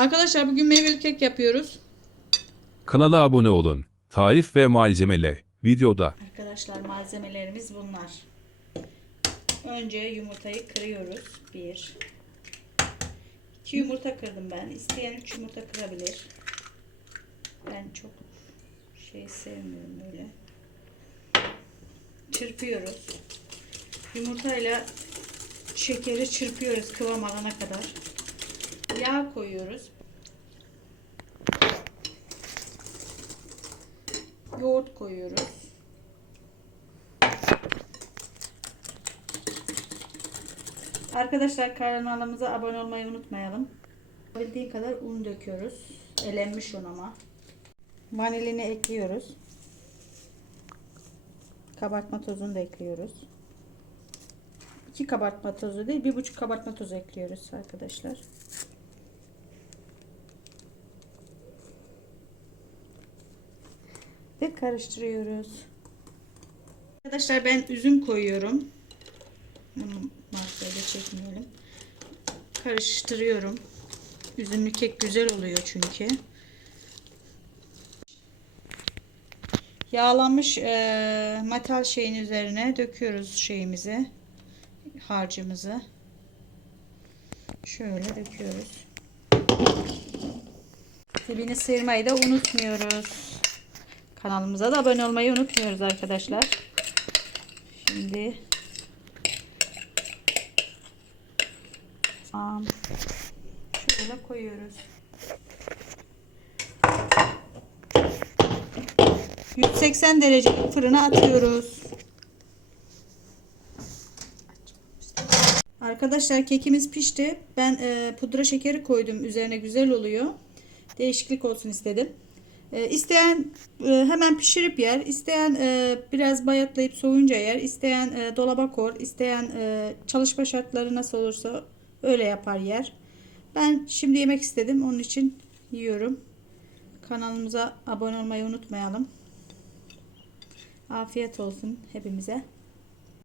Arkadaşlar bugün meyveli kek yapıyoruz. Kanala abone olun. Tarif ve malzemeler videoda. Arkadaşlar malzemelerimiz bunlar. Önce yumurtayı kırıyoruz. Bir. İki yumurta kırdım ben. İsteyen üç yumurta kırabilir. Ben çok şey sevmiyorum öyle. Çırpıyoruz. Yumurtayla şekeri çırpıyoruz kıvam alana kadar. Yağ koyuyoruz. Yoğurt koyuyoruz. Arkadaşlar kanalımıza abone olmayı unutmayalım. Bildiğin kadar un döküyoruz. Elenmiş un ama. Vanilini ekliyoruz. Kabartma tozunu da ekliyoruz. İki kabartma tozu değil, bir buçuk kabartma tozu ekliyoruz arkadaşlar. Ve karıştırıyoruz. Arkadaşlar ben üzüm koyuyorum. Bunu markayla çekmeyelim. Karıştırıyorum. Üzümlü kek güzel oluyor çünkü. Yağlanmış eee metal şeyin üzerine döküyoruz şeyimizi. Harcımızı. Şöyle döküyoruz. Dibini sıyırmayı da unutmuyoruz. Kanalımıza da abone olmayı unutmuyoruz arkadaşlar. Şimdi. Şöyle koyuyoruz. 180 derecelik fırına atıyoruz. Arkadaşlar kekimiz pişti. Ben e, pudra şekeri koydum. Üzerine güzel oluyor. Değişiklik olsun istedim. E, isteyen e, hemen pişirip yer. isteyen e, biraz bayatlayıp soğuyunca yer. isteyen e, dolaba kor. isteyen e, çalışma şartları nasıl olursa öyle yapar yer. Ben şimdi yemek istedim. Onun için yiyorum. Kanalımıza abone olmayı unutmayalım. Afiyet olsun hepimize.